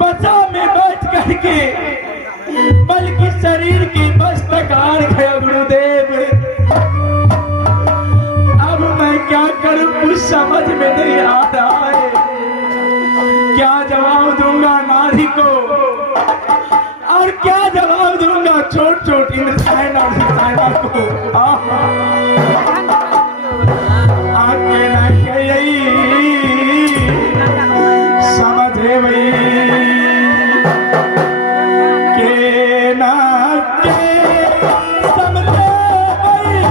बचा में बैठ करके बल्कि शरीर की बस तकार गया गुरुदेव। अब मैं क्या करूं कुछ समझ में नहीं आ रहा है। क्या जवाब दूंगा नारी को और क्या जवाब दूंगा छोट छोट इंद्रसेन और इंद्रसेना को। आगे ना यही समझे वही के ना के समझे वही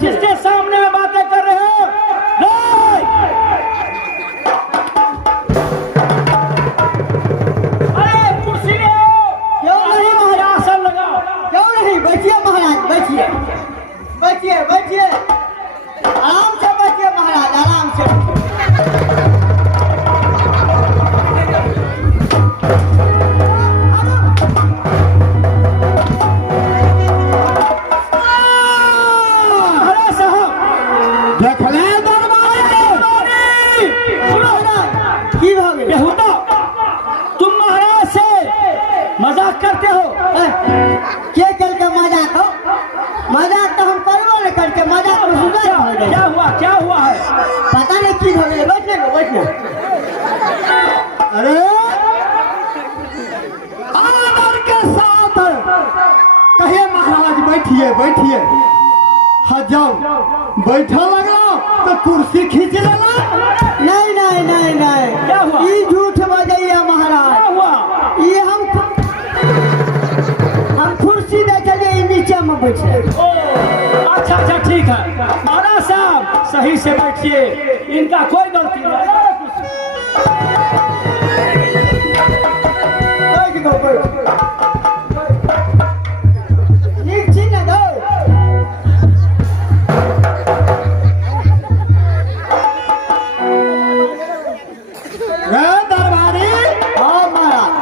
जिसके सामने में बातें कर रहे हो अरे कुर्सी ले क्यों नहीं महाराज आसन लगाओ क्यों नहीं बैठिए महाराज बैठिए बैठिए बैठिए आराम से बैठिए महाराज आराम से मजाक करते हो क्या चल के मजाक हो मजाक तो हम करबो नहीं करके मजाक में सुना क्या हुआ है पता नहीं की हो गई बैठने अरे आदर के साथ कहिए महाराज बैठिए बैठिए हाँ जाओ बैठा लगा तो कुर्सी खींच लेना नहीं नहीं नहीं नहीं क्या हुआ ये झूठ बजाइए महाराज क्या हुआ ये हम कुर्सी देखे नीचे में बैठे अच्छा अच्छा ठीक है महाराज साहब सही से बैठिए इनका कोई गलती नहीं दरबारी हाँ महाराज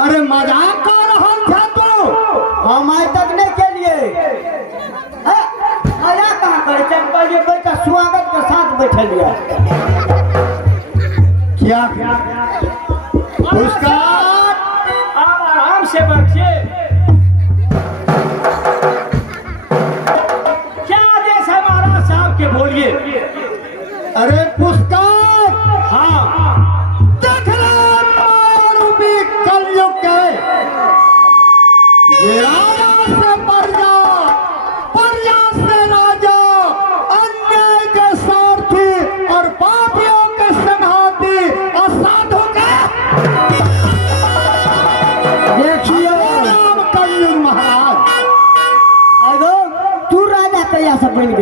अरे मजाक कर रहा था तू हम आज तक नहीं के लिए मजाक कहाँ करे चल बैठा स्वागत के साथ बैठे लिया क्या पुरस्कार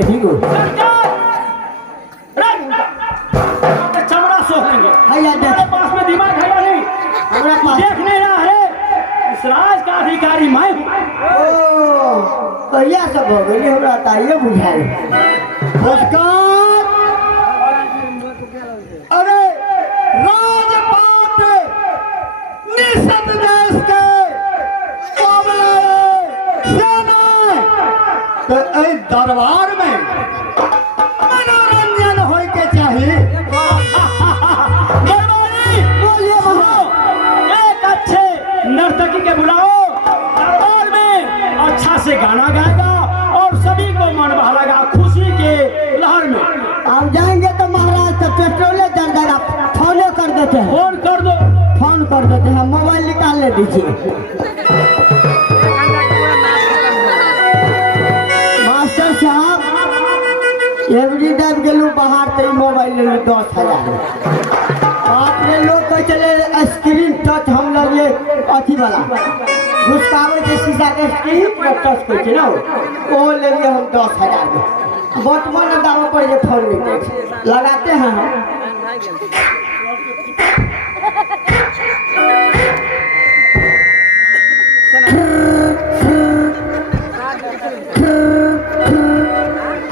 ठीक हो चमड़ा सोखेंगे भैया हमारे पास में दिमाग है या नहीं? हमारे पास देख नहीं रहा है इस राज का अधिकारी मैं हूँ। भैया सब हो गई हमरा ताइए बुझाए नमस्कार। अरे राजपाट निषद देश के सेना तो एहि दरबार में मनोरंजन होय के चाहिए। बोलिए एक अच्छे नर्तकी के बुलाओ दरबार में अच्छा से गाना गाएगा और सभी को मन बहलाएगा खुशी के लहर में। आप जाएंगे तो महाराज तो पेट्रोले जल जाएगा। फोन कर देते हैं फोन कर दो फोन कर देते हैं मोबाइल निकाल ले दीजिए। मास्टर साहब एवरी टाइम गेलू बाहर तो मोबाइल ले 10,000 बाप रे लोग कह चले स्क्रीन टच हम लोग ये अथी वाला घुसकावे के शीशा के स्क्रीन टच कर ना वो ले लिए हम 10,000 में। वर्तमान दाम पर ये फोन नहीं लगाते हैं हम।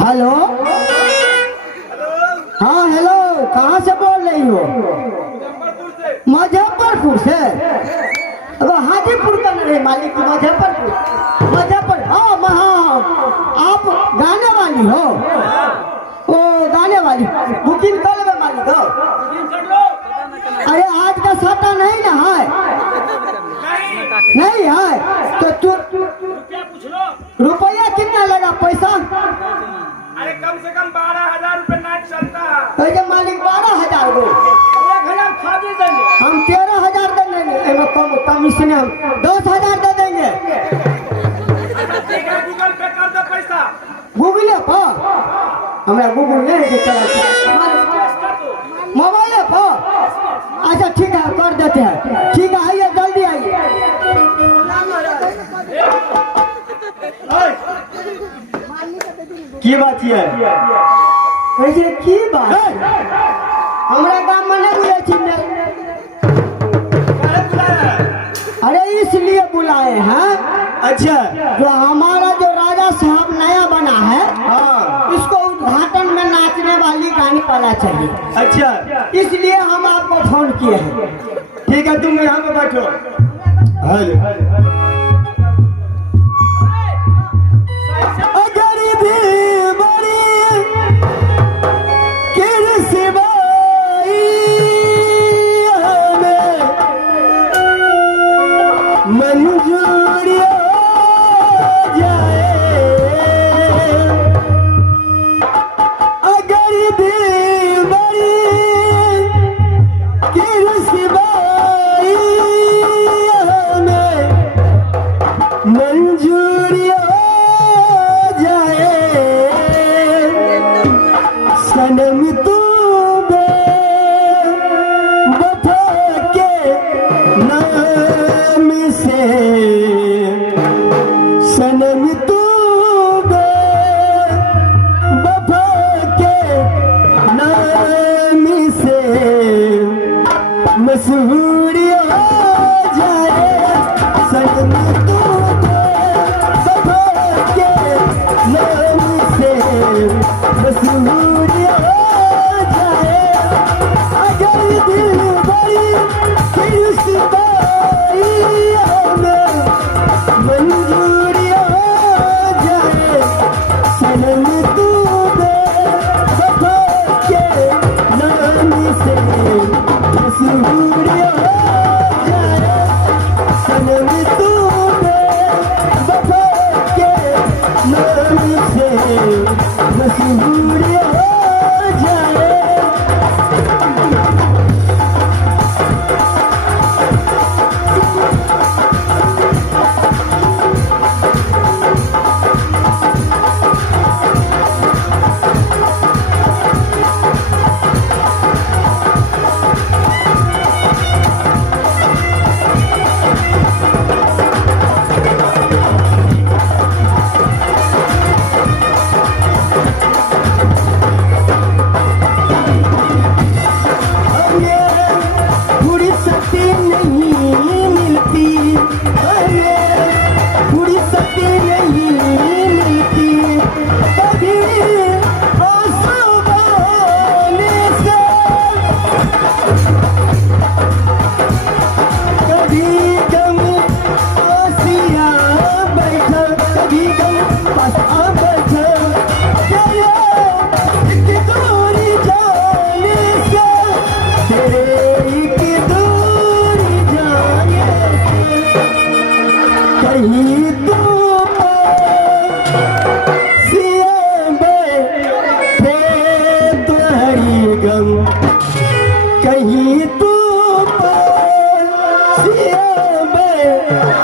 हेलो हाँ हेलो कहाँ से बोल रही हो? मुजफ्फरपुर से। अब हाजीपुर का नहीं मालिक मुजफ्फरपुर हाँ आप गाने वाली हो? ओ गाने वाली बुकिंग कर ले मालिक हो। अरे आज का सट्टा नहीं ना है नहीं है तो तू रुपया कितना लगा पैसा? अरे कम से कम 12,000 रुपए नाच चलता है। मालिक 12,000 को हम 13,000 दे देंगे। कम कमीशन हम 10,000 दे देंगे। गूगल पे कर दो पैसा। गूगल पर हमारा गूगल नहीं है मोबाइल पर। अच्छा ठीक है कर देते हैं। ठीक है आइए जल्दी आइए। की बात है ऐसे की बात हमारा गाँव में नहीं बुझे छिने। अरे इसलिए बुलाए हैं अच्छा जो हमारा जो राजा साहब नया बना है हाँ इसको उद्घाटन में नाचने वाली गाने वाला चाहिए। अच्छा इसलिए हम आपको फोन किए हैं। ठीक है तुम यहाँ पे बैठो।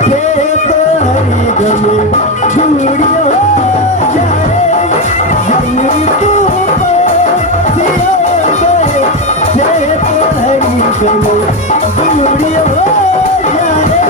खेत हरी गमे चूड़ी हो जाए जंगली तू सिया में खेत हरी गमे चूड़ी हो जाए।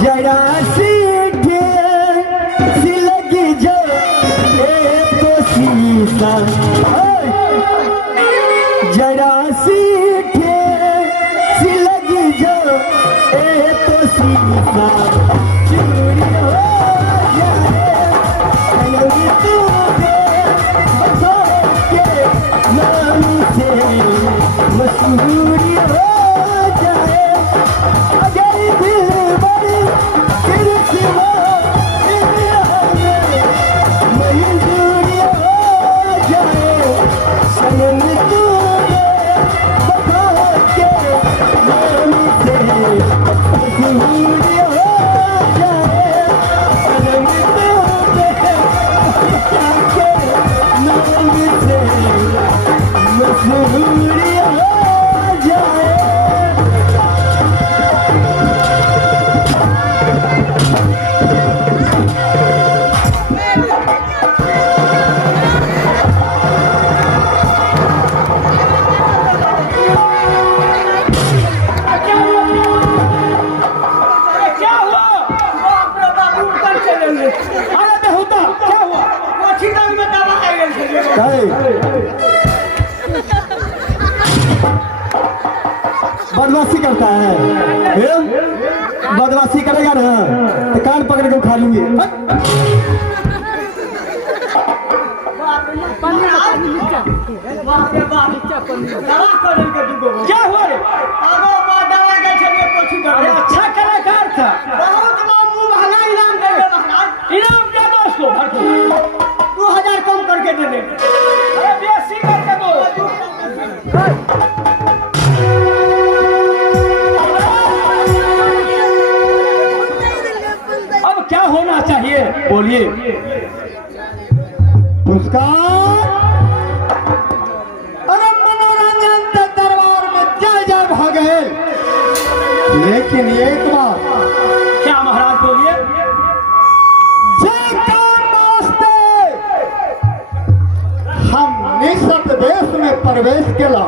जरा सीठे सिलगी जो तो शीशा जरा सीठे सिलगी जो तो शीशा चूड़ी हो जाए चलोगी तू बसो के नाम से मशहूरी हो जाए। अगर दिल बड़ी फिर सिवा मंजूरी हो जाए सनम तू बता के नाम से मशहूरी हो जाए सनम तू बता के नाम से मशहूरी हो जाए। क्या हुआ? बाप रे बाप, ऊपर चले गए। अरे बेहुदा, क्या हुआ? वो छिटक में दबा गए। बदमाशी करता है बदमाशी करेगा ना तो कान पकड़ के उठा लूंगी। बाप रे बाप, दवा कर के दुगो। क्या हुआ रे? आगो बा दवा के छलिए कोठी कर। अरे अच्छा कलाकार था, बहुत मुंह भला इनाम देंगे महाराज। इनाम क्या दो उसको? भर दो 2000 कम करके दे दे। अरे बेसी करके दो। अब क्या होना चाहिए बोलिए? पुरस्कार अरे मनोरंजन के दरबार में जय जय भागे, लेकिन एक बात क्या महाराज बोलिए? जय काम वास्ते हम निश्चित देश में प्रवेश केला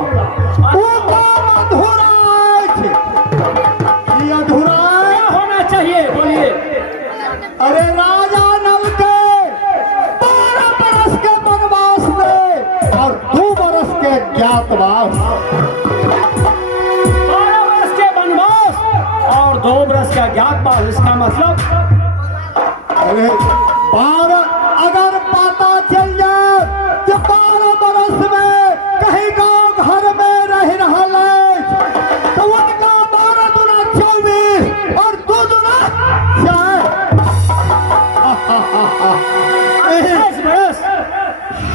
वो काम अधूरा है। ये अधूरा क्या होना चाहिए बोलिए? अरे राजा नल के 12 बरस के वनवास में और 2 बरस के ज्ञातवास। 12 वर्ष के वनवास और 2 वर्ष का ज्ञातवास, इसका मतलब? अरे 12 अगर पता चल जाए कि 12 बरस में कहीं गाँव घर में रह रहा है तो उनका 12 दूना 24 और 2 दूना 28 वर्ष।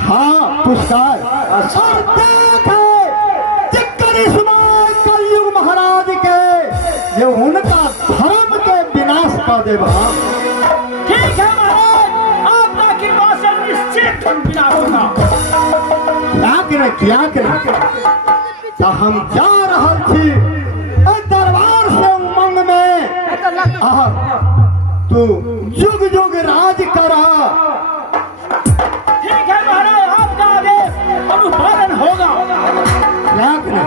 हाँ पुरस्कार और देखे करिश्मा कलयुग महाराज के ये उनका धर्म के विनाश का देवा। ठीक है महाराज, आपका कृपा से निश्चित विनाश होगा। क्या करे तो हम जा रहा थी दरबार से उमंग में तू जुग जुग राज करा। ठीक है महाराज, आपका आदेश अनुपालन होगा। क्या करे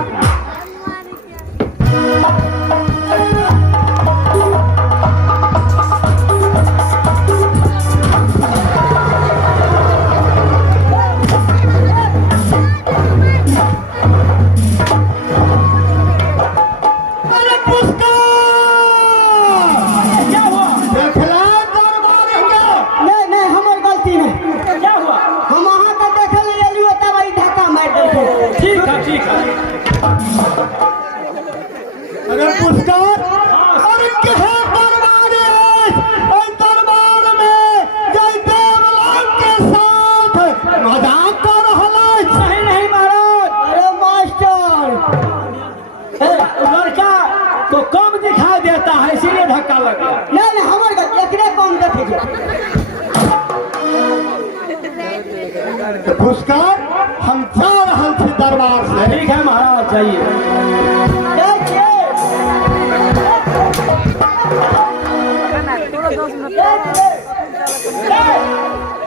तो पुरस्कार हम जा रहे थे दरबार से। ठीक है महाराज, जाइए।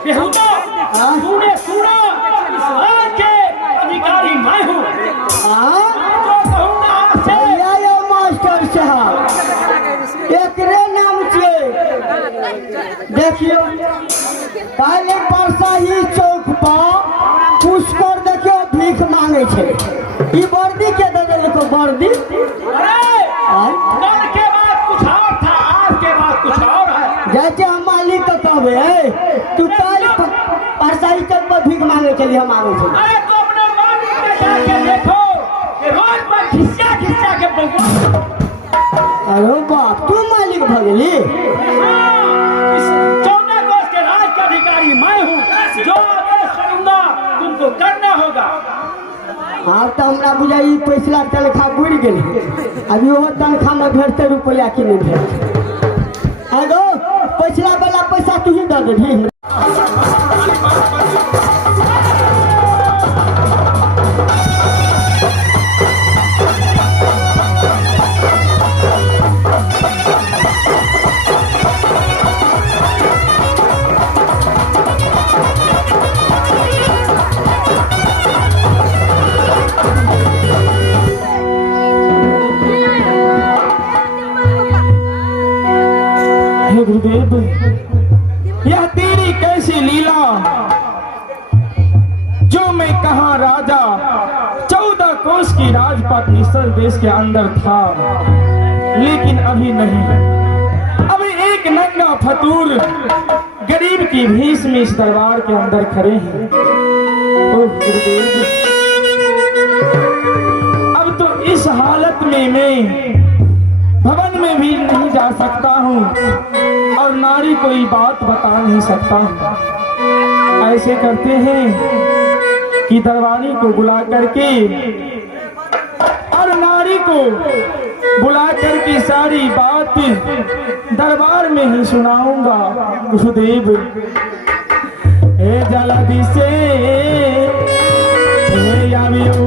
बेहुदा, तूने सुना, इस राज के अधिकारी मैं हूँ। जो कहूँगा आपसे। या मास्टर साहब, एकरे नाम छे देखियो, काले परसा ही चौक पर पुष्कर देखियो भीख मांगे छे। ई वर्दी के दे देलको वर्दी। अरे कल के बाद कुछ और था, आज के बाद कुछ और है। जैसे हम मालिक को कहबे तू कल परसा ही चौक पर भीख मांगे चली हम आवे छे। अरे तो अपने मालिक के जाके देखो कि रोज पर खिस्सा खिस्सा के बगवा। अरे बाप, तू मालिक भ गेली। इस 14 कोस के राज का अधिकारी मैं हूँ। जो आदेश करूँगा तुमको करना होगा। हाँ तो हमरा बुझाई पैसा तनखा बुड़ गेली। अभी वो तनखा में भेजते रुपया कि नहीं भेज। हेलो, पैसा वाला पैसा तू ही दे दे। हे गुरुदेव, यह तेरी कैसी लीला, जो मैं कहा राजा 14 कोस की राजपाट मिस्र देश के अंदर था, लेकिन अभी नहीं। अभी एक नंगा फतूर गरीब की भीष में इस दरबार के अंदर खड़े हैं। ओह गुरुदेव, अब तो इस हालत में मैं भवन में भी नहीं जा सकता हूँ और नारी कोई बात बता नहीं सकता हूँ। ऐसे करते हैं कि दरबारी को बुला करके और नारी को बुला करके सारी बात दरबार में ही सुनाऊंगा। गुरुदेव, हे जल्दी से हे आवियो,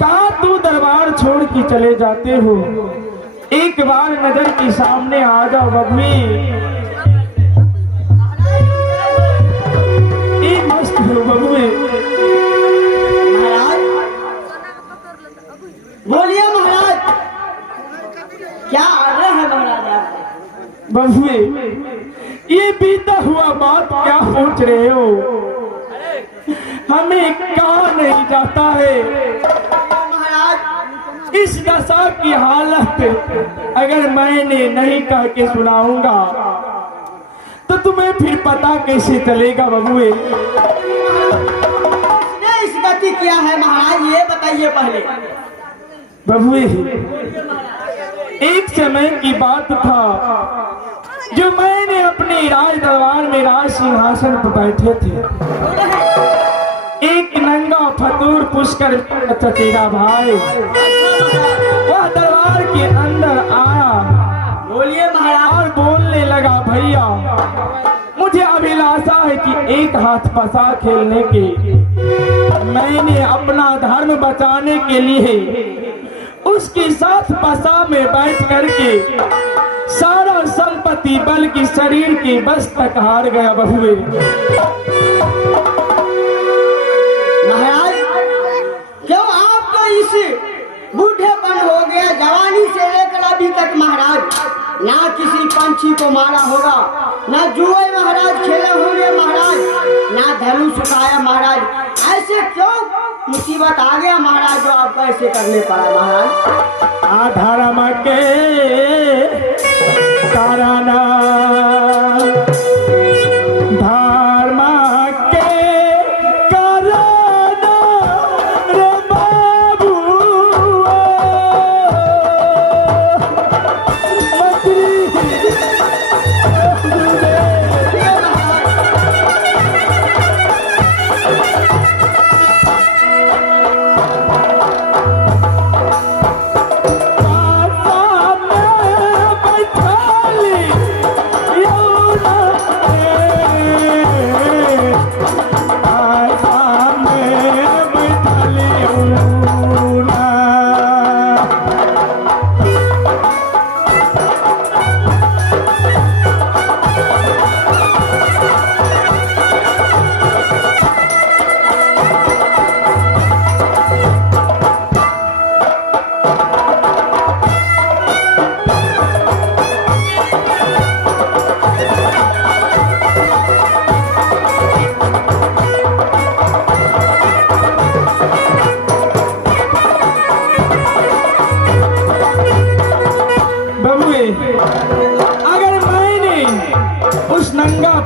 कहाँ तू दरबार छोड़ के चले जाते हो? एक बार नजर के सामने आ जाओ बबुए। मस्त हो बबुए। महाराज बोलिए महाराज, क्या आग्रह है महाराज आपसे? बबुए, ये बीता हुआ बात क्या सोच रहे हो? हमें कहा नहीं जाता है। महाराज इस दशा की हालत अगर मैंने नहीं कह के सुनाऊंगा तो तुम्हें फिर पता कैसे चलेगा बबुए? इसने इस गति किया है महाराज, ये बताइए पहले। बबुए, एक समय की बात था जो मैंने अपने राज दरबार में राज सिंहासन पर बैठे थे। एक नंगा फतूर पुष्कर चचेरा भाई वह दरबार के अंदर आया, बोलिए महाराज। और बोलने लगा, भैया मुझे अभिलाषा है कि एक हाथ पसा खेलने की। मैंने अपना धर्म बचाने के लिए उसके साथ पसा में बैठ करके सारा संपत्ति बल्कि शरीर के बस तक हार गया बबुए। महाराज क्यों आप तो इस बूढ़ेपन हो गया, जवानी से लेकर अभी तक महाराज ना किसी पंछी को मारा होगा, ना जुए महाराज खेले होंगे महाराज, ना धनुष उठाया महाराज, ऐसे क्यों मुसीबत आ गया महाराज जो आपको ऐसे करने पड़ा महाराज? आधर्म के कारण धर्म के कारण रे बाबू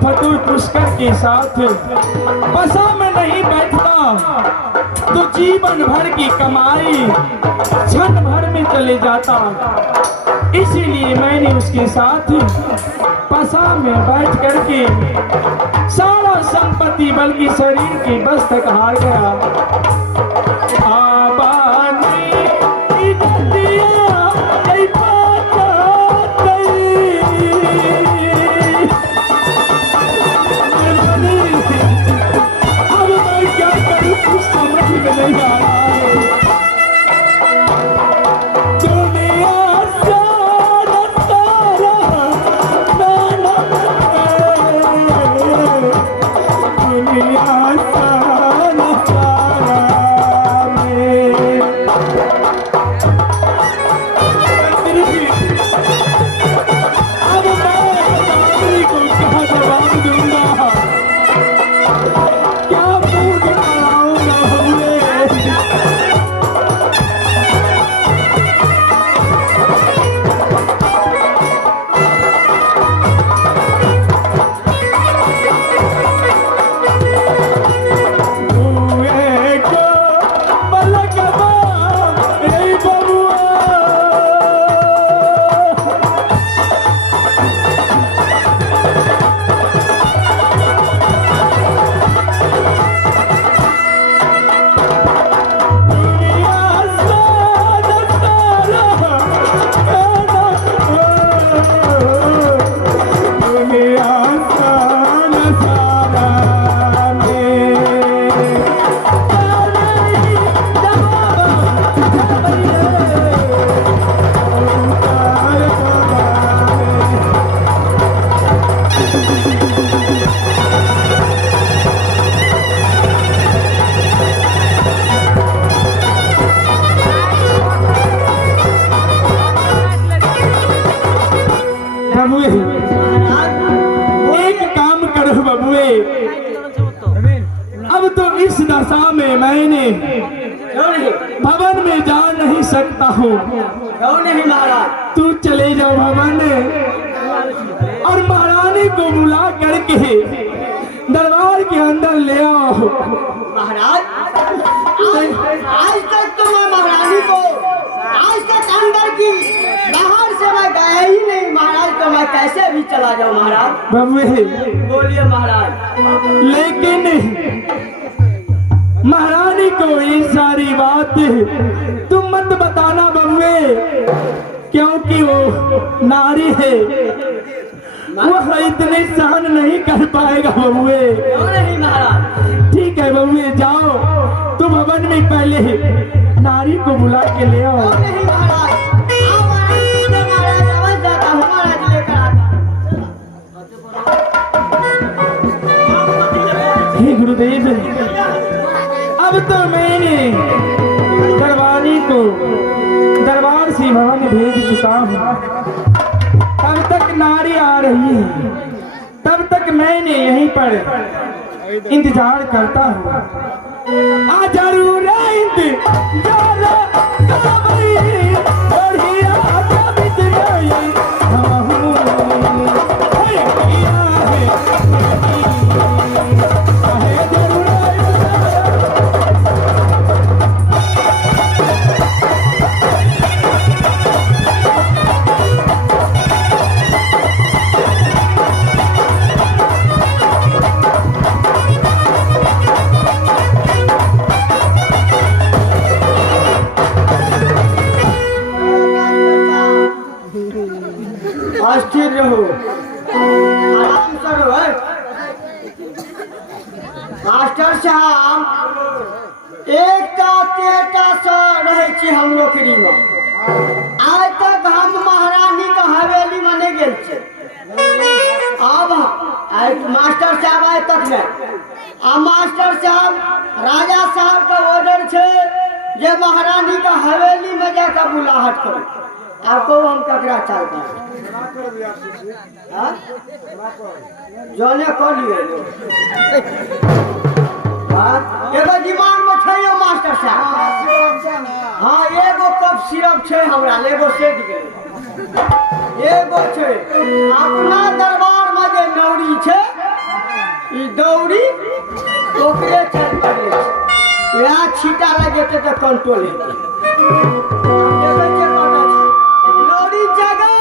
फतूर पुष्कर के साथ बसा में नहीं बैठता तो जीवन भर की कमाई क्षण भर में चले जाता। इसीलिए मैंने उसके साथ बसा में बैठ करके सारा संपत्ति बल्कि शरीर की बस तक हार गया। नहीं आ रहा है दुनिया सारा दुनिया अब मैं को क्या जवाब दूंगा, क्या एक काम करो बबुए, अब तो इस दशा में मैंने भवन में जा नहीं सकता हूँ। क्यों नहीं महाराज? तू चले जाओ भवन और महारानी महारानी को बुला करके दरबार के अंदर ले आओ। महाराज आज तक तो मैं महारानी को आज तक अंदर की बाहर से मैं गया ही नहीं महाराज, तो मैं कैसे भी चला जाऊं महाराज? बम्बे बोलिए महाराज। लेकिन महारानी को ये सारी बात तुम मत बताना बम्बे, क्योंकि वो नारी है, वह इतने सहन नहीं कर पाएगा बम्बे। क्यों नहीं महाराज? ठीक है बम्बे, जाओ तुम भवन में पहले नारी को बुला के ले आओ। क्यों नहीं महाराज? आओ महाराज, आवाज जाता हूँ महाराज लेकर आता। हे गुरुदेव, अब तो मैंने दरबारी को दरबार से भवन भेज चुका हूँ। तब तक नारी आ रही है, तब तक मैंने यहीं पर इंतजार करता हूँ। आ जरूर इंतजार करबई, बढ़िया कबित गई हमहू है किया है है जरूर स्थिर रहो, आराम से रहो। मास्टर साहब एकटा तेटा से रहे छी हम नौकरी में। आज तक हम महारानी के हवेली में नहीं गेल छे। अब मास्टर साहब आए तक नहीं। आ मास्टर साहब राजा साहब का ऑर्डर छे जे महारानी का हवेली में जाकर बुलाहट करो। आपको हम ककरा चलता है जाने कर लिए एगो दिमाग में छै यो मास्टर साहब। हाँ एगो कप सिरप छै हमरा, एगो सेट गेल एगो छै। अपना दरबार में जे नौरी छै ई दौरी ओकरे चल पड़े छै, यहाँ छीटा लगेते तो कंट्रोल हेतै। नौरी जगह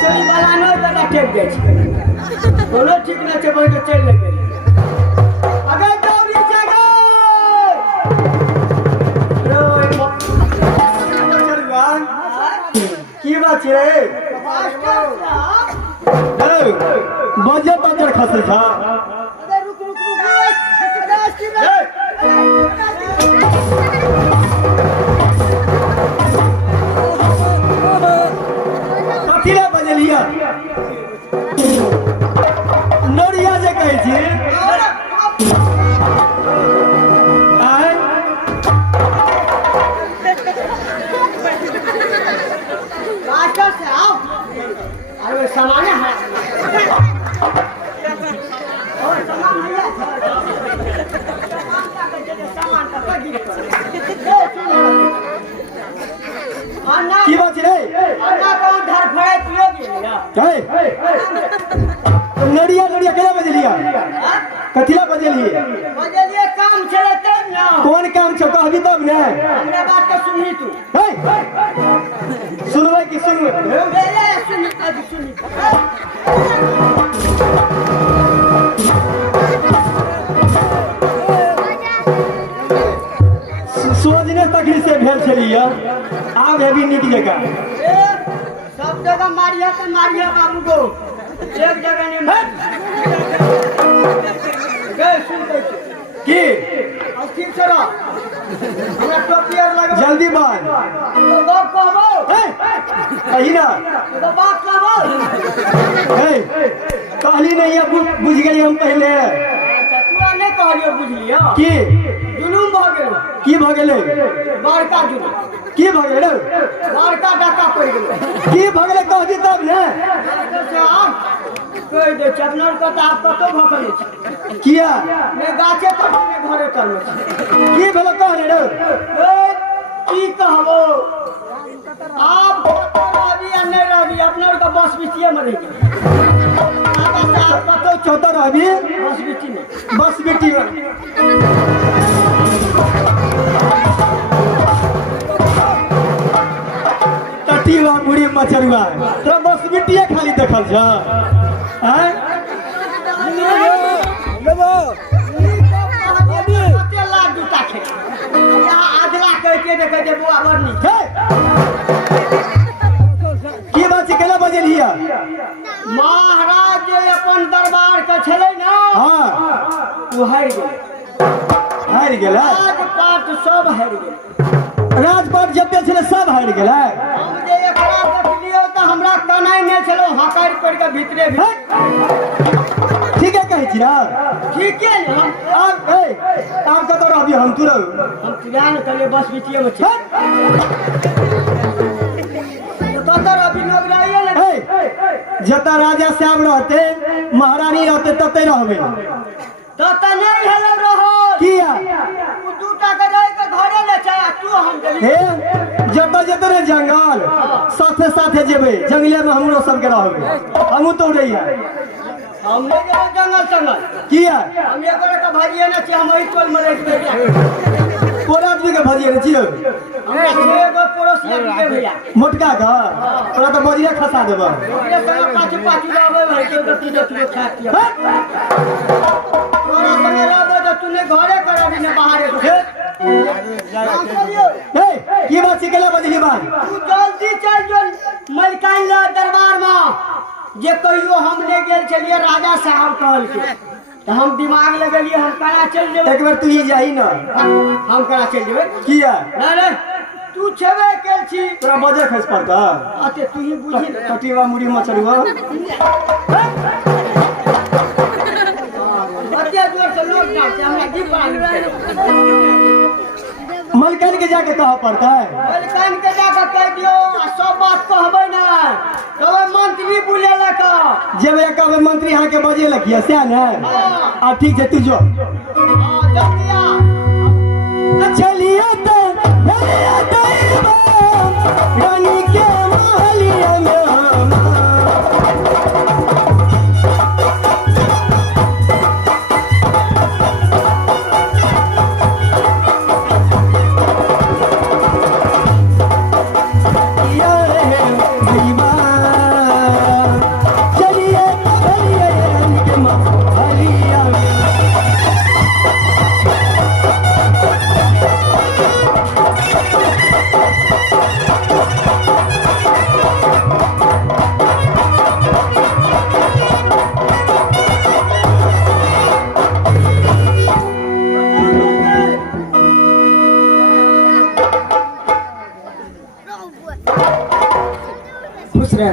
चोरी वाला नहीं बेटा टेक दे छै, बोलो ठीक नहीं छै बोल के चल लगे। अगर दौरी जगह की बात छै बजे बजे खसे था। कथिला बजलिया नोरिया जे कहै छी आय मास्टर साहब अरे सामान है और सामान सामान का गिर अन्ना की बात रे अन्ना कौन धर फड़े पियो गेलिया तुम नोरिया नोरिया केना बजलिया कथिला बजलिए बजलिए काम चले तब ना। कौन काम छौ कहबी तब ने। हमरा बात के सुनही तू सुनबै कि सुनबै मेरे सुनी आज सुनी सोचने तकरी से भेल छलिए आब हेबी नीक जगह सब जगह मारिया तो मारिया बाबू को एक जगह नहीं गए सुन की ठीक से रह हमरा टोपी और लगा जल्दी बात तो बाप कहबो कही ना तो बाप कहबो कहली नहीं है बुझ गई हम पहले तू नहीं कहलियो बुझलियो की जुलूम भ गेल की भ गेलै बड़का जुलूम की भ गेलै बड़का डाका पड़ गेल की भ गेलै कहबी तब ने कह दे चपनर का तो आप कतो भकले छी किया ने गाछे पर ने घरे तरलो छी की भेलो कहले रे की कहबो आप राजी अपना और का बस बिटिया मरेगी तो चौतर अभी बस बिटी में बस बेटी टटीवा मुड़ी मचरुआ तोरा बस बेटिए खाली देखल छ हैं कते लाख जूता खे यहाँ आधला कह के देखे दे बुआ बरनी की बात छै केला बजलिया महाराज जे अपन दरबार के छले ना हां वो हारि गेल हारि गेलै राजपाट सब हारि गेल राजपाट जते छले सब हारि गेलै हम जे एकरा देखलियो त हमरा कनाई नै छलो हकार पड़ के भीतरे भी ठीक है कहै छी ना ठीक है हम आब कतौ रहबी हम तू रहू हम तुरान कले बस बिटिए में छे तो तर अभी नगराइए ले जता राजा साहब रहते महारानी रहते तते रहबे तो त नहीं हेलो रहो किया तू दूटा के रह के घरे ले चाहे तू हम चली हे जता जते रे जंगल साथे साथे जेबे जंगले में हमरो सब के रहबे हमहू तो रही हम ले जाओ जंगल जंगल किया हम ये करे का भाजिए ना छे हम ही टोल में रह के कोन आदमी के भजिए रे चियो हमरा एगो पड़ोसिया के भैया मोटका का तोरा तो बजिया खसा देबा ये संग पाछू पाछू जावे भाई के तो तू खा किया तोरा संग रहबो तो तूने घरे करा दी ना बाहर हे की बात सिकला बजली बात तू जल्दी चल जो मलकाइन ला दरबार में जे कहियो हम ले गेल चलिए राजा साहब कहल के तो हम दिमाग लगलिए हम करा चल जेबे एक बार तू ही जाही ना हम करा चल जेबे किया नहीं तू छेबे केल छी तोरा बजे खस पड़ता अते तू ही बुझी कटिवा मुड़ी मचरुआ अते जोर से लोग डांटे हमरा जी पड़ा मलकन के जाके कहा पड़ता है मलकाइन के जाकर कह दियो आ सब बात कहबै ना कहबै मंत्री बुलेला का जब कहबे मंत्री यहाँ के बजे लखिया से ना आ ठीक है तू जो जल्दी आ चलिए तो रानी के महलिया में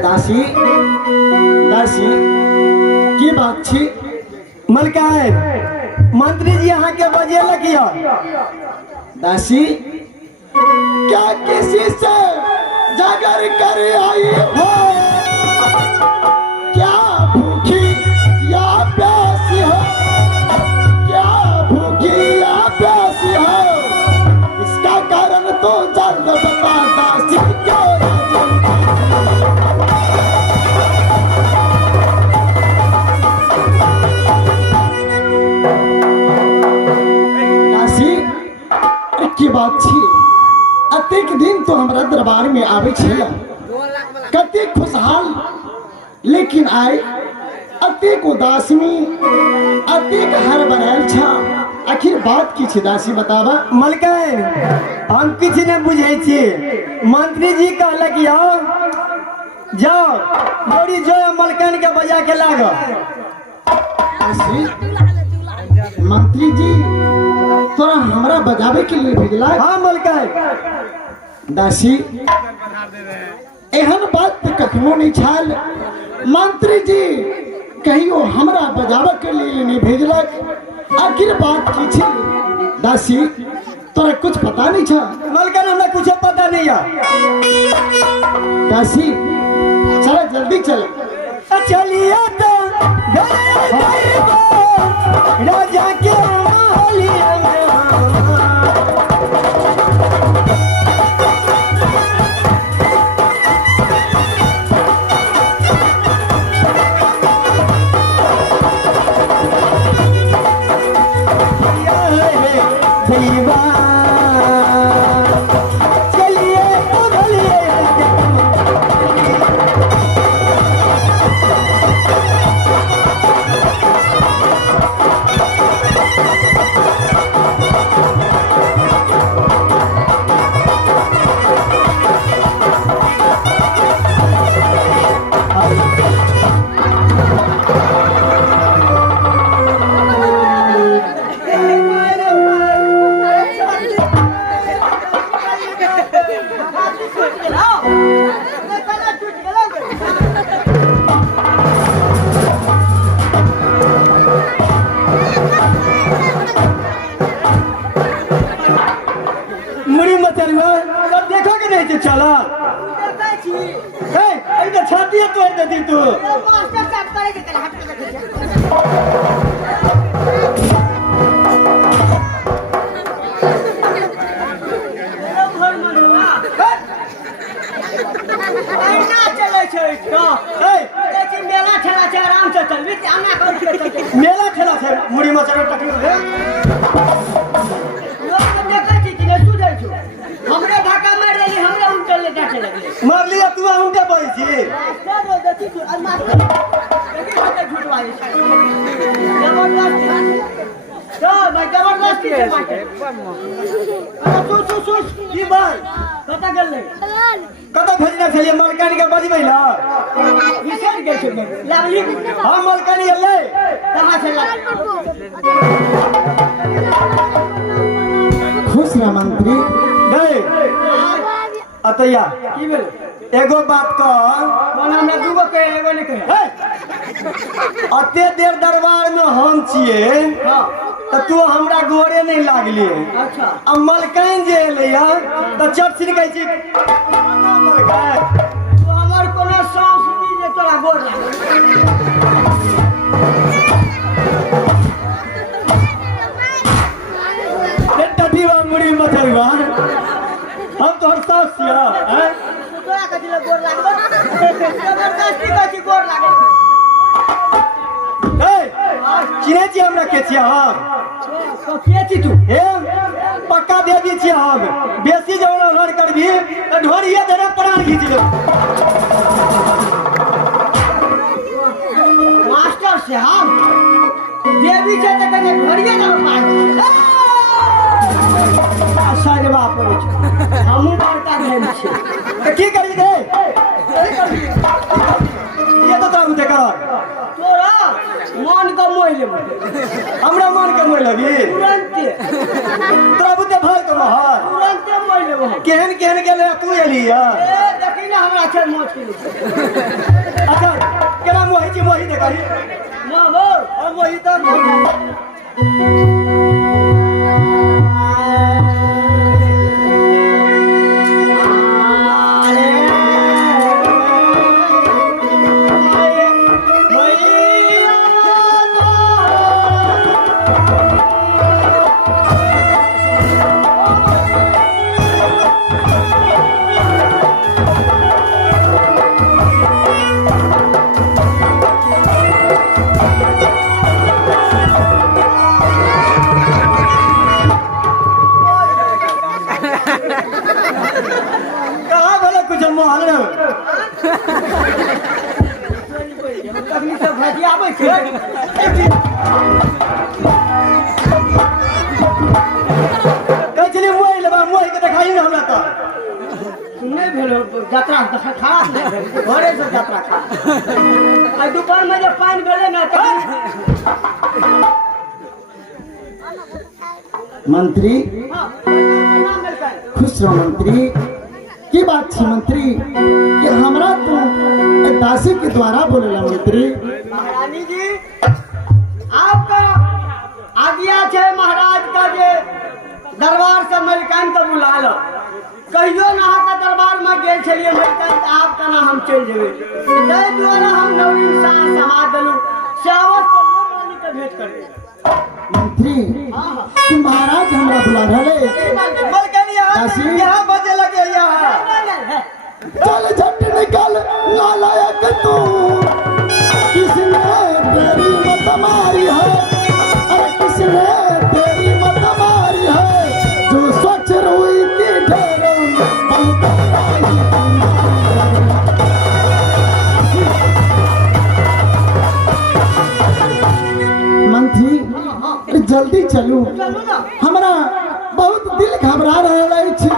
दासी दासी की बात छी मलकाइन मंत्री जी यहाँ के बजे लगिया दासी क्या किसी से जागर कर आई हो क्या भूखी या प्यासी हो क्या भूखी या प्यासी हो इसका कारण तो जल्द बता दासी क्यों की बात छी अतेक दिन तो हमारा दरबार में आवे छला कते खुशहाल लेकिन आए अतेक उदासनी अतेक हर बनाल छा आखिर बात की छी दासी बतावा मलकाइन हम किछ ने बुझे छी मंत्री जी कहलक आओ जाओ बड़ी जो मलकाइन के बजा के लागो दासी मंत्री जी तोरा हमरा बजावे के लिए भेजला हाँ मलकाइन दासी एहन बात तो कखनो नहीं छाल मंत्री जी कहियो हमरा बजावे के लिए नहीं भेजलक आखिर बात की छी दासी तोरा कुछ पता नहीं छा मलकाइन हमरा कुछ पता नहीं है दासी चल जल्दी चल चलिए तो राजा के महलिया में मुड़ी मचर टकली है लोग के देखै छी कि नहीं सुझै छौ हमरे धक्का मार देली हमरा उल्टा ले डाटे लगले मार लिया तू उनके बोल छी मास्टर देखी तू और मास्टर देखी हाथ झुटवाई जबरदस्ती तो भाई जबरदस्ती है मास्टर सु की बात कता गेल कत भेजना छलिए मलकानी के बजबै ला विसर गेल छै लागली हम मलकानी एले कहां से लाग खुश रह मंत्री। नहीं अतैया की भेल एगो बात कह कोन हमरा दूगो के एगो नहीं कहे अते देर दरबार में हम छिए हां तो तू हमरा गोरे नहीं लागली अच्छा अब मलकान जे एलैया तो चट सिर कहै छी मलकान तो हमर कोनो सांस दी जे तोरा गोर लागे टटीवा मुड़ी मचलवा हम तो हर सास छिया हैं तोरा के दिल गोर लागे जबरदस्ती कहै गोर लागे चिने छी हमरा के छिया हम तो के छी तू ए पक्का दे दी छी हम बेसी जवन लड़ करबी तो ढोरिए धरे प्राण खींच ले मास्टर साहब देवी छै त कने घरिए न मार सारे बाप रे हमहु बड़का भेल छी तो की करबी रे ये तो तोरा बुते कर तोरा मन के मोह लेबो हमरा मन के मोह लगी तुरंत तोरा बुते भर के महर तुरंत मोह लेबो केहन केहन गेले तू एली या ए देखी ना हमरा छै मोच के लिए अच्छा केना मोही छी मोही देखही ना वो अब मोही तो कहाँ बोले कुछ मोहल तकनी से भजियाबै छै कहली मोही लेबा मोही के देखाई ना हमरा तो नहीं भेलो यात्रा खा घरे से यात्रा खा आ दुकान में जब पानी भेले ना त मंत्री हां नाम मिलता है खुश रहो मंत्री। की बात छी मंत्री कि हमरा तो दासी के द्वारा बोलेला मंत्री। महारानी जी आपका आज्ञा है महाराज का जे दरबार से मलिकान का बुला लो कहियो ना का दरबार में गेल छलिए मलिकान त आपका ना हम चल जेबे तै द्वारा हम नौरी समाज दलू श्यावत रानी के भेंट कर मंत्री कि महाराज हमरा बुला रहले मलकानी दासी यहाँ बजे लगे यहाँ चल झट निकल नालायक तू किसने तेरी मत मारी है अरे किसने तेरी मत मारी है जो स्वच्छ रुई की ढेरों मंत्री जल्दी चलू चलू ना हमरा बहुत दिल घबरा रहे अछि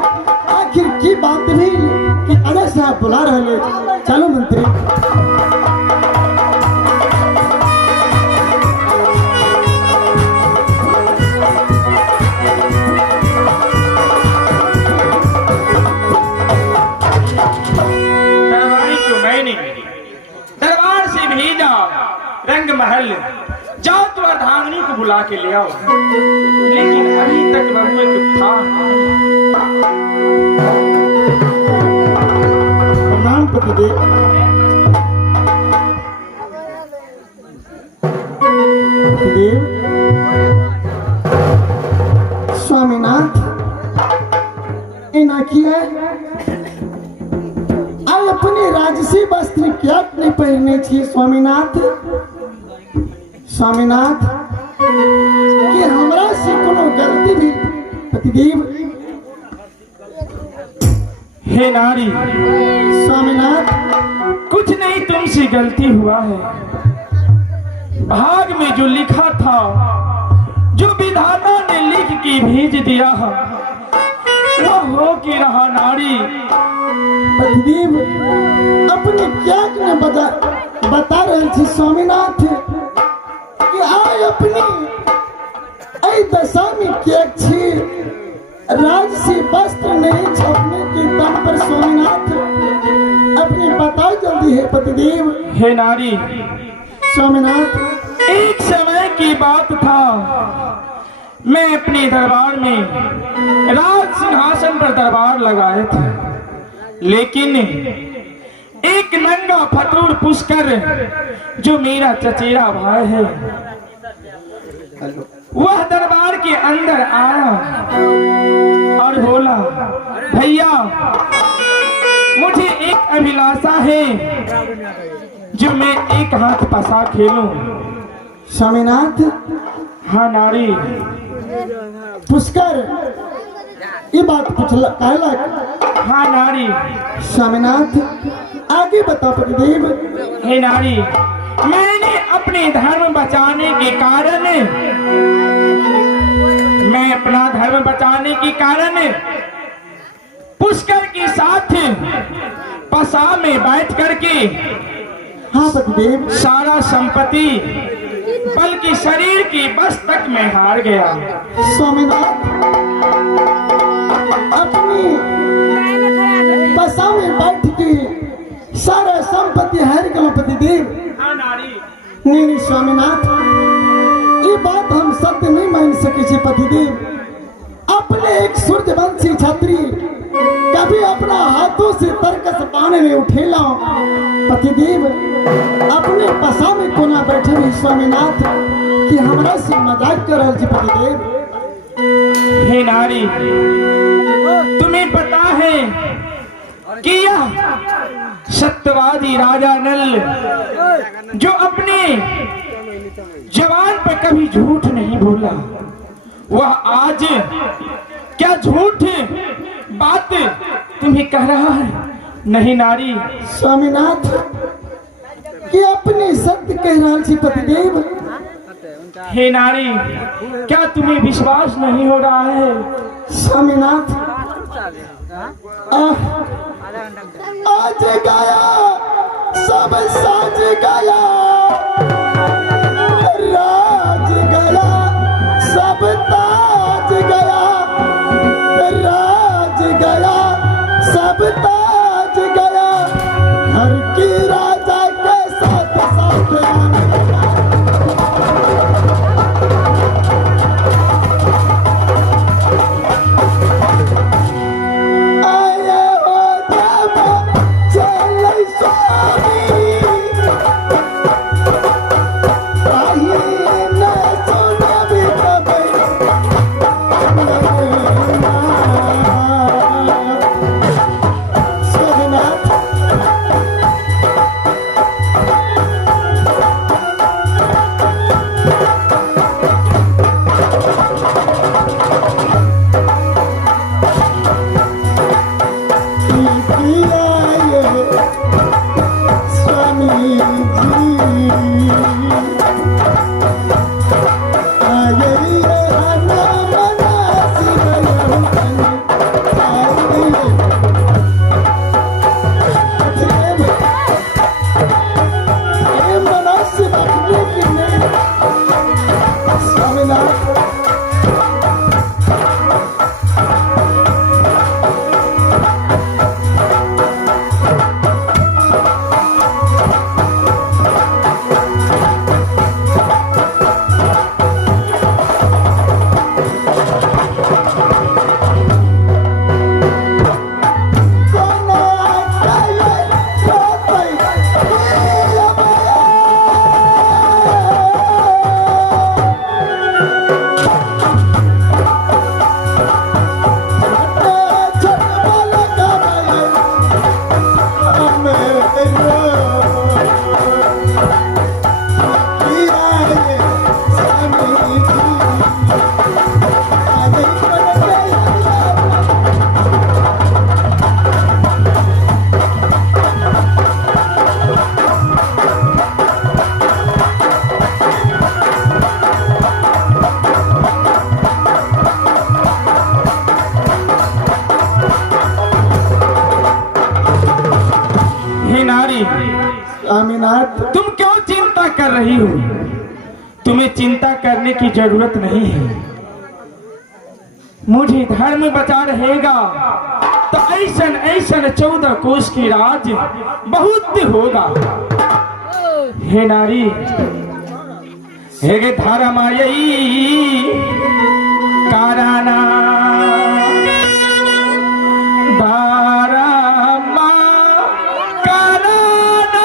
आखिर की बात नहीं कि अजय साहब बुला रहे चलो मंत्री। दरबारी क्यों मैं नहीं दरबार से भेजा रंग महल जाओ तो अर्धांगिनी को बुला के ले आओ लेकिन अभी तक बहुए चुप था प्रणाम पतिदेव। पतिदेव स्वामीनाथ इनाखिया आई अपने राजसी वस्त्र क्या नहीं पहनने छी स्वामीनाथ। स्वामीनाथ कि हमरा से कोनो गलती भी पतिदेव। हे नारी, स्वामीनाथ, कुछ नहीं तुमसे गलती हुआ है। भाग में जो लिखा था, जो विधाता ने लिख के भेज दिया है, वो हो के रहा नारी। पतिदेव अपने क्या ने बता रहे थे स्वामीनाथ कि आय अपनी ऐ दशा में क्या छी राज से वस्त्र नहीं छपने के दम पर स्वामीनाथ अपने बताओ जल्दी है पतिदेव। हे नारी, स्वामीनाथ, एक समय की बात था, मैं अपने दरबार में राज सिंहासन पर दरबार लगाए थे, लेकिन एक नंगा फतूर पुष्कर जो मेरा चचेरा भाई है, वह दरबार के अंदर आया और बोला, भैया मुझे एक अभिलाषा है जो मैं एक हाथ पसा खेलूं। स्वामीनाथ, हाँ नारी, पुष्कर ये बात कहला। हाँ नारी। स्वामीनाथ, आगे बताओ पतिदेव। हे नारी, मैंने अपने धर्म बचाने के कारण, मैं अपना धर्म बचाने के कारण पुष्कर के साथ पसा में बैठ करके हाँ पतिदेव। सारा संपत्ति बल्कि शरीर की बस तक मैं हार गया। स्वामीनाथ, अपनी बसा में बैठ के सारा संपत्ति हार गया पतिदेव। हाँ नारी। नहीं स्वामीनाथ, ये बात हम सत्य नहीं मान सके छे पतिदेव। अपने एक सूर्यवंशी छात्री कभी अपना हाथों से तरकस पाने में उठेला पतिदेव अपने पसा में कोना बैठे नहीं स्वामीनाथ कि हमरा से मजाक कर रहे पतिदेव। हे नारी, तुम्हें पता है कि यह सत्यवादी राजा नल जो अपने जवान पर कभी झूठ नहीं बोला, वह आज क्या झूठ बात तुम्हें कह रहा है? नहीं नारी। स्वामीनाथ, कि अपने सत्य कह रहा छी पतिदेव। हे नारी, क्या तुम्हें विश्वास नहीं हो रहा है? स्वामीनाथ, आज गया सब साज गया, राज गया सब ताज गया, राज गया सब ताज गया, घर की राजा के साथ साथ आए हो जब चल स्वामी, आइए न सुनबी तब स्वामीनाथ, स्वामी जी स्वामी स्वामीनाथ। तुम क्यों चिंता कर रही हो? तुम्हें चिंता करने की जरूरत नहीं है। मुझे धर्म बचा रहेगा तो ऐसन ऐसन 14 कोष की राज बहुत होगा। हे नारी, हे धारा मायई काराना धारा मा काराना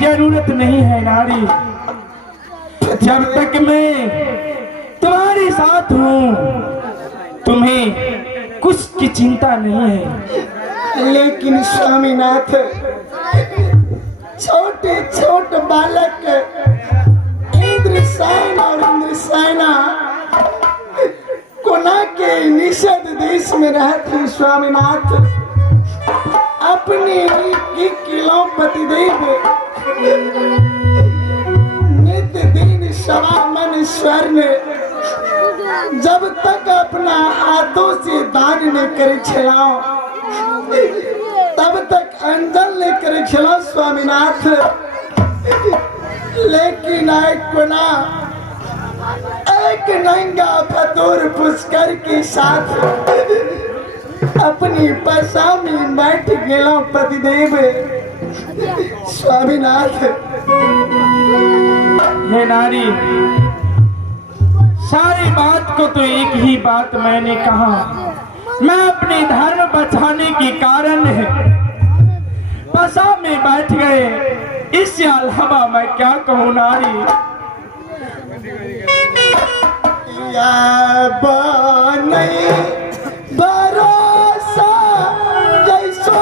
जरूरत नहीं है नारी। जब तक मैं तुम्हारे साथ हूँ तुम्हें कुछ की चिंता नहीं है। लेकिन स्वामीनाथ, छोटे छोटे बालक इंद्रसेन और इंद्रसेना कोना के निषद देश में रहते स्वामीनाथ अपने किलों पतिदेव नित्य दिन सवा मन स्वर्ण जब तक अपना हाथों से दान न करे छलाओ तब तक अंजल न करे छलाओ स्वामीनाथ। लेकिन एक नंगा फतूर पुष्कर के साथ अपनी पसा में बैठ गेलो पतिदेव स्वामीनाथ। हे नारी, सारी बात को तो एक ही बात मैंने कहा, मैं अपने धर्म बचाने के कारण पसा में बैठ गए, इससे अलावा मैं क्या कहूँ नारी। या नहीं भरोसा जैसो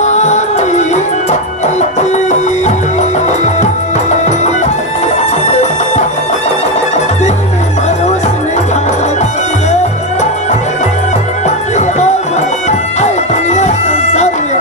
दिल में भरोसा नहीं था कि अब आई दुनिया संसार में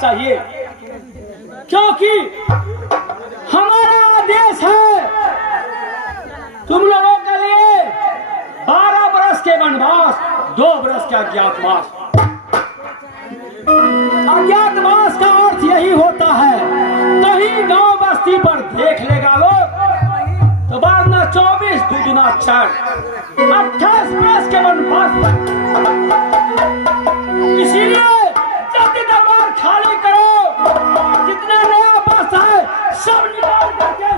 चाहिए, क्योंकि हमारा आदेश है तुम लोगों के लिए 12 बरस के वनवास, 2 बरस का अज्ञातवास। अज्ञातवास का अर्थ यही होता है, कहीं गांव बस्ती पर देख लेगा लोग तो बाद में 24 दूना 4 28 बरस के वनवास। इसीलिए जल्दी दरबार खाली करो, जितने नया बस है सब निकाल करके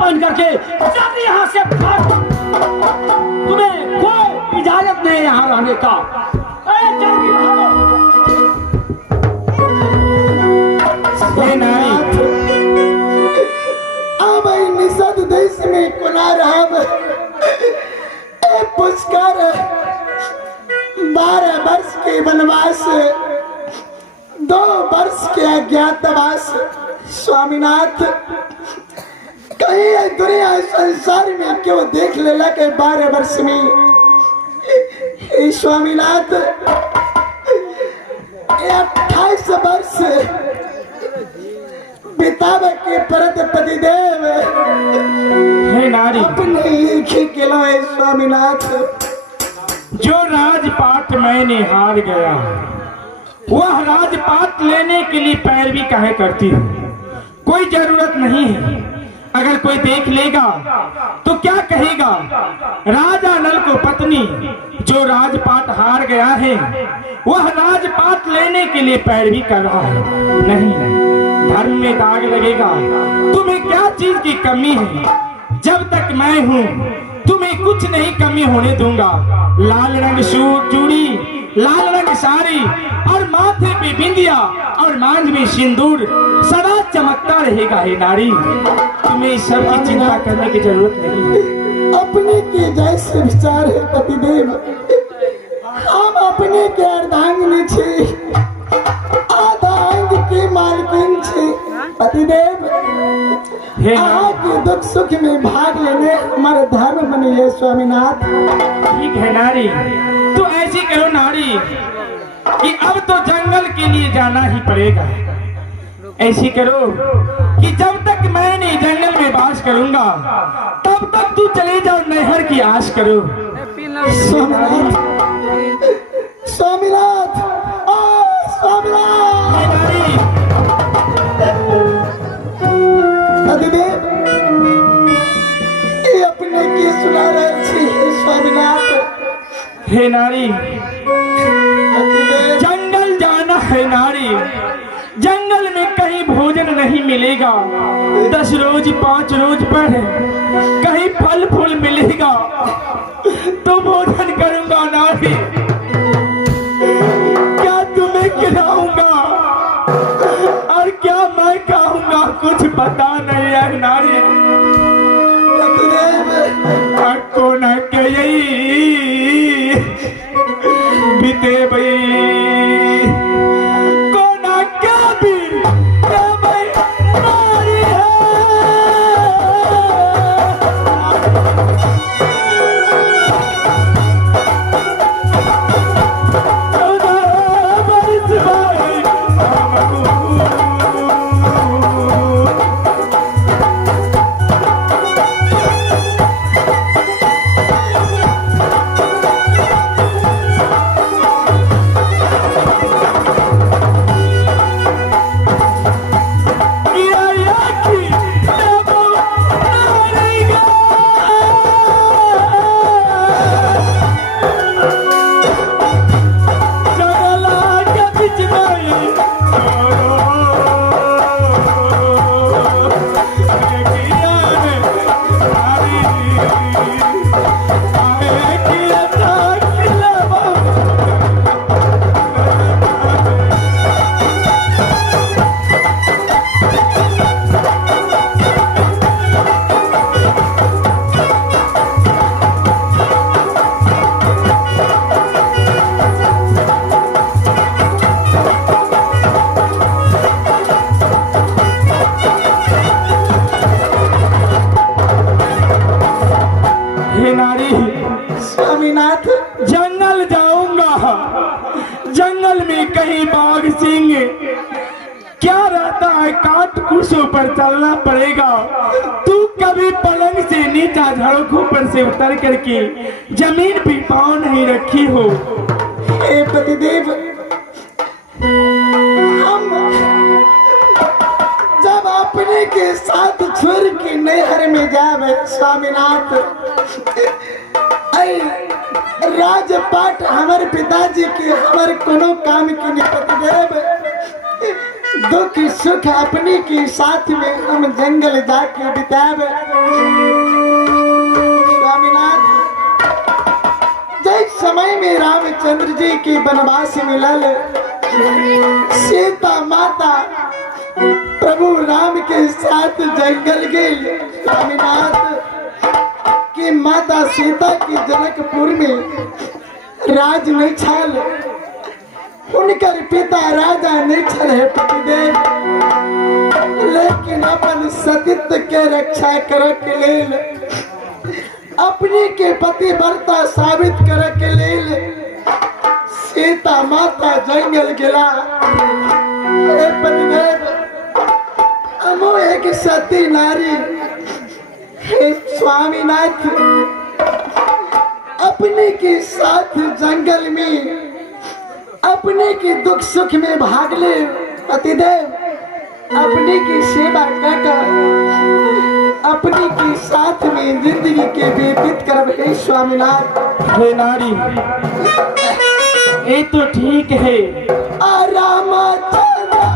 पहन करके जल्दी यहाँ से भाग। तुम्हें कोई इजाजत नहीं है यहाँ रहने का। जल्दी भागो। हे नारी, अब निषद देश में कुना राम पुष्कर 12 वर्ष के वनवास, 2 वर्ष के अज्ञातवास। स्वामीनाथ, कहीं दुनिया संसार में क्यों देख लेला के 12 वर्ष में स्वामीनाथ 28 वर्ष बितावे के परत पतिदेव हे नारी, अपने ही किला है स्वामीनाथ। जो राजपाट मैंने हार गया, वह राजपाट लेने के लिए पैरवी काहे करती हूँ? कोई जरूरत नहीं है। अगर कोई देख लेगा तो क्या कहेगा? राजा नल को पत्नी जो राजपाट हार गया है, वह राजपाट लेने के लिए पैरवी कर रहा है। नहीं, धर्म में दाग लगेगा। तुम्हें क्या चीज की कमी है? जब तक मैं हूँ तुम्हें कुछ नहीं कमी होने दूंगा। लाल रंग चूड़ी, लाल रंग साड़ी और माथे पे बिंदिया और मांग में सिंदूर सदा चमकता रहेगा। हे नारी, तुम्हें इस सब की चिंता करने की जरूरत नहीं है। अपने के जैसे विचार है पतिदेव, हम अपने के अर्धांगिनी छे, आधा अंग की मालकिन छे। पतिदेव, आपके दुख सुख में भाग लेने हमारे धर्म बनी है स्वामीनाथ। ठीक है नारी, तो ऐसी करो नारी कि अब तो जंगल के लिए जाना ही पड़ेगा। ऐसी करो कि जब तक मैं नहीं जंगल में वास करूंगा तब तक तू चले जाओ, नहर की आस करो। स्वामीनाथ, स्वामीनाथ, स्वामीनाथ। पतिदेव, ये अपने की सुना रहे थे स्वामीनाथ। हे नारी, जंगल जाना है नारी। जंगल में कहीं भोजन नहीं मिलेगा। 10 रोज 5 रोज पर कहीं फल फूल मिलेगा तो भोजन करूंगा नारी। क्या तुम्हें खिलाऊंगा और क्या मैं खाऊंगा कुछ पता नहीं है नारी। को न कही बीते भाई को न क्या भी भाई नारी है। स्वामीनाथ, जंगल जाऊंगा। जंगल में कहीं बाघ सिंह क्या रहता है, काट कुशों पर चलना पड़ेगा। तू कभी पलंग से नीचा झड़कों पर से उतर करके जमीन पे पांव नहीं रखी हो। हे पतिदेव, हम जब अपने के साथ छोड़ के नहर में जावे स्वामीनाथ, राजपाट हमारे पिताजी के हमारे कोनो काम के नहीं। पतिदेव, दुख सुख अपने के साथ में हम जंगल जाके बिताब। स्वामीनाथ, जिस समय में रामचंद्र जी की वनवास मिलल, सीता माता प्रभु राम के साथ जंगल गई। स्वामीनाथ की माता सीता की जनकपुर में राज नहीं छल, उनकर पिता राजा नहीं छल है पतिदेव, लेकिन अपन सतीत्व के रक्षा करे के लेल, अपने के पतिव्रता साबित करे के लेल सीता माता जंगल गेला। हे पतिदेव, हमो एक सती नारी, हे स्वामीनाथ, अपने के साथ जंगल में अपने के दुख सुख में भाग ले। पतिदेव, अपने की सेवा कर अपने के साथ में जिंदगी के व्यतीत कर। हे स्वामीनाथ। हे नारी, ये तो ठीक है। रामचंद्र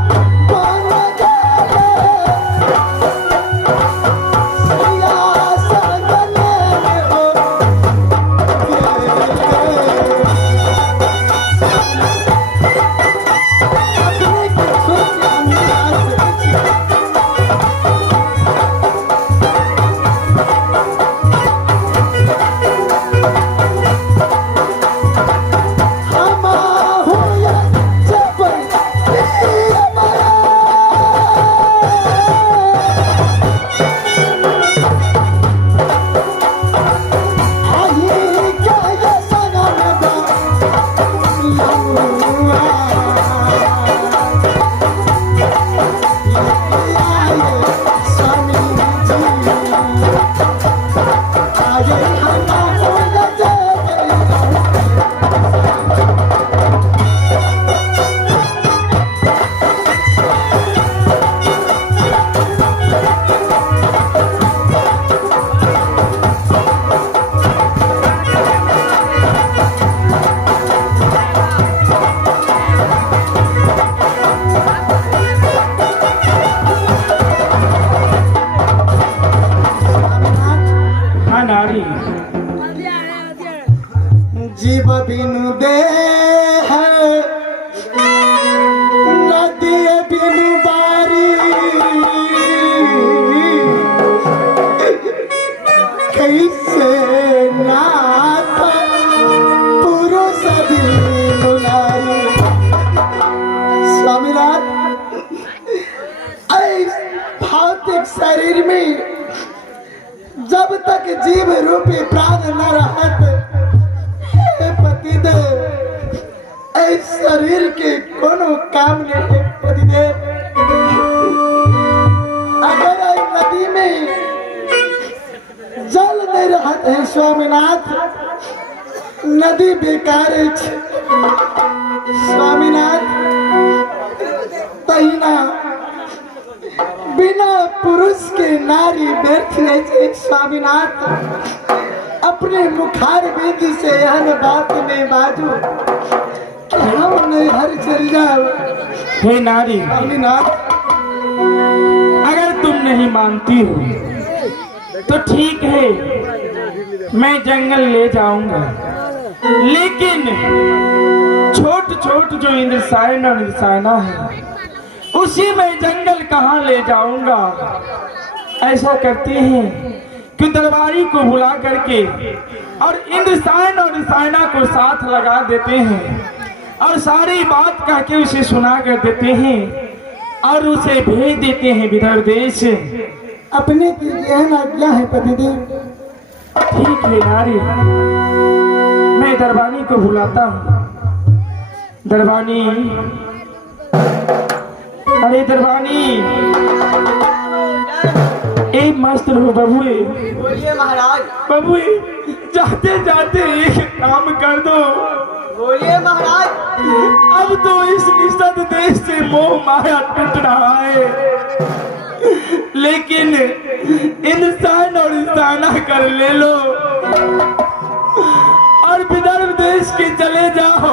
जीव बिनु दे नदी बिनु बारी, कैसे नाथ पुरुष बिनु नारी। स्वामीनाथ, भौतिक शरीर में जब तक जीव रूपी प्राण न रहत, इस शरीर के कोनो काम नहीं है पतिदेव। अगर नदी में जल नहीं रहत है स्वामीनाथ, नदी बेकार है। स्वामीनाथ, तहिना बिना पुरुष के नारी व्यर्थ है। स्वामीनाथ, अपने मुखार बिंद से यह बात में बाजू हम नहीं हर चल जाओ। हे नारी, अगर तुम नहीं मानती हो तो ठीक है, मैं जंगल ले जाऊंगा, लेकिन छोट छोट जो इंद्रसायन और इंद्रसायना है उसी में जंगल कहाँ ले जाऊंगा। ऐसा करते हैं कि दरबारी को बुला करके और इंद्रसायन और इंद्रसायना को साथ लगा देते हैं और सारी बात कह के उसे सुना कर देते हैं और उसे भेज देते हैं विदर्भ देश। अपने की यह आज्ञा है पतिदेव। ठीक है नारी, मैं दरबानी को बुलाता हूँ। दरबानी, अरे दरबानी, एक मस्त रहो बबुए। बोलिए महाराज। बबुए, जाते जाते एक काम कर दो। बोलिए महाराज। अब तो इस निषद देश से मोह माया टूट रहा है, लेकिन इंसान और इंसाना कर ले लो और विदर्भ देश के चले जाओ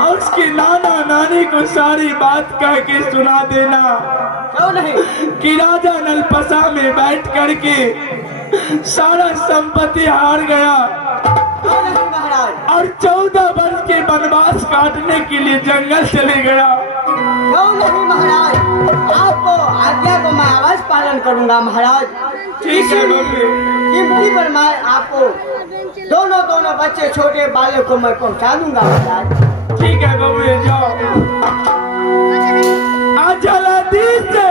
और उसके नाना नानी रानी को सारी बात कह के सुना देना क्यों नहीं? कि राजा नलपसा में बैठ करके सारा संपत्ति हार गया क्यों नहीं महाराज? और 14 वर्ष के वनवास काटने के लिए जंगल चले गया। क्यों नहीं महाराज? आपको आज्ञा को मैं अवश्य पालन करूंगा महाराज। ठीक है बबुए। कीमती पर मैं आपको दोनों बच्चे छोटे बालक को मैं पहुंचा दूंगा महाराज। ठीक है बबुए जाओ। आज जल्दी से